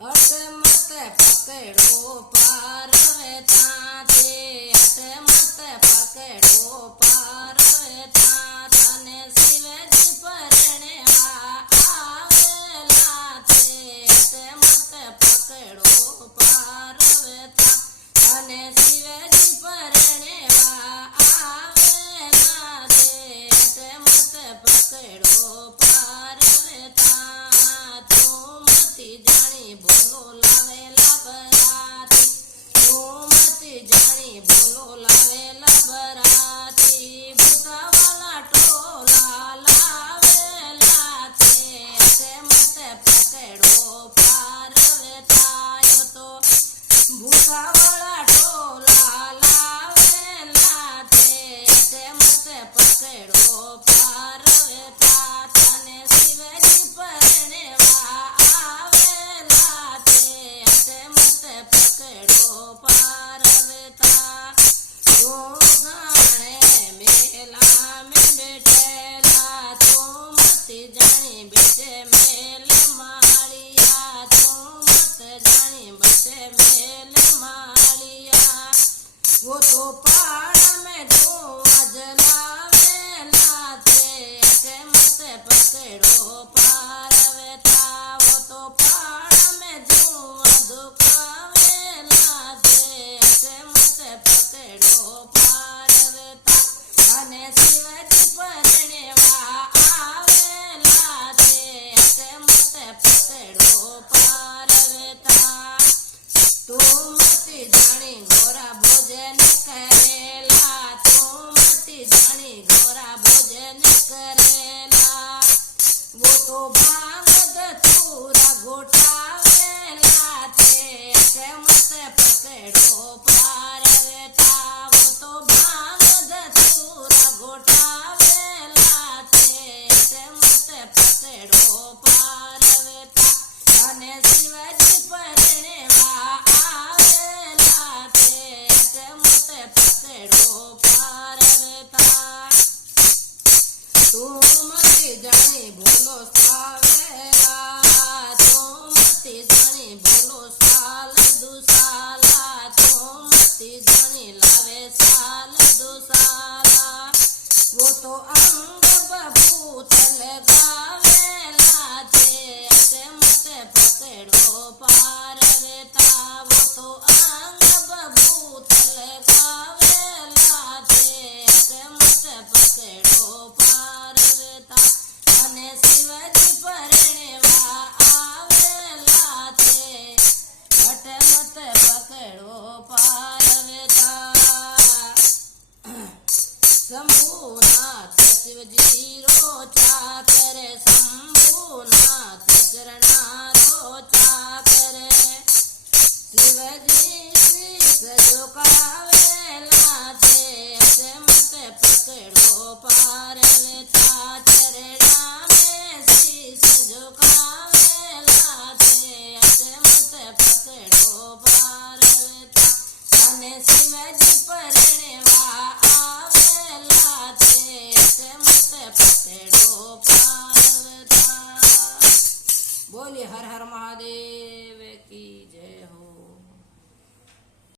અટમત પકડો પારવે તાથી, અટમત પકડો પારવે તા, તને શિવજી પરણવા આવેલા છે. અટમત પકડો પારવે તા, તને શિવજી પરણવા આવેલા છે. અટમત પકડો પારવે તા, તું મતી જાણી બોલો લાવેલા બરાતી, તું મતી જાણી બોલો લાવેલા બરાતી, ભૂતવાલા ટોલા લાવેલા છે. અટમત પકડો પારવે તાયો તો ભૂતવાળા ટોલા લાવેલા છે. અટમત પકડો પારવે તા, તને શિવજી પરણવા આવેલા છે. અટમત પકડો પારવે તા, તું જાણે મેલા में બેઠેલા, તું મત જાણી બેઠે મેલ માળિયા, તું મત જાણી બેઠે મેલ માળિયા, वो तो पहाड़ में धुआं जलावेला थे. अटमत पकड़ो पारवे ता, वो तो पहाड़ में धुआं धुकावेला थे. अटमत पकड़ो पारवे ता, અને શિવજી પરણવા આવેલા છે. અટમત પકડો પારવે તા, તું મતી જાણી ગોરા ભોજન કરેલા, તું મતી જાણી ગોરા ભોજન કરેલા, वो तो भांग धतूरा गोटावेला છે. અટમત પકડો પારવે તા, वो तो भांग धतूरा गोटावेला છે. અટમત પકડો પારવે તા, અને શિવજી પરણવા આવેલા છે. અટમત પકડો પારવે તા, તું મતી જાણી ભોલો સાવેલા, તું મતી જાણી ભોલો સાલ દુસાલા, તું મતી જાણી લાવે સાલ દુસાલા, वो तो अंग बभूत लगावेला છે. અટમત પકડો પારવે તા, वो तो अंग बभूत लगावेला છે. અટમત પકડો પારવે તા, અને શિવજી પરણવા આવેલા છે. અટમત પકડો પારવે તા, શંભુનાથ શિવજી રોચા કરે, શંભુનાથ ચરણા રોચા કરે, શિવજી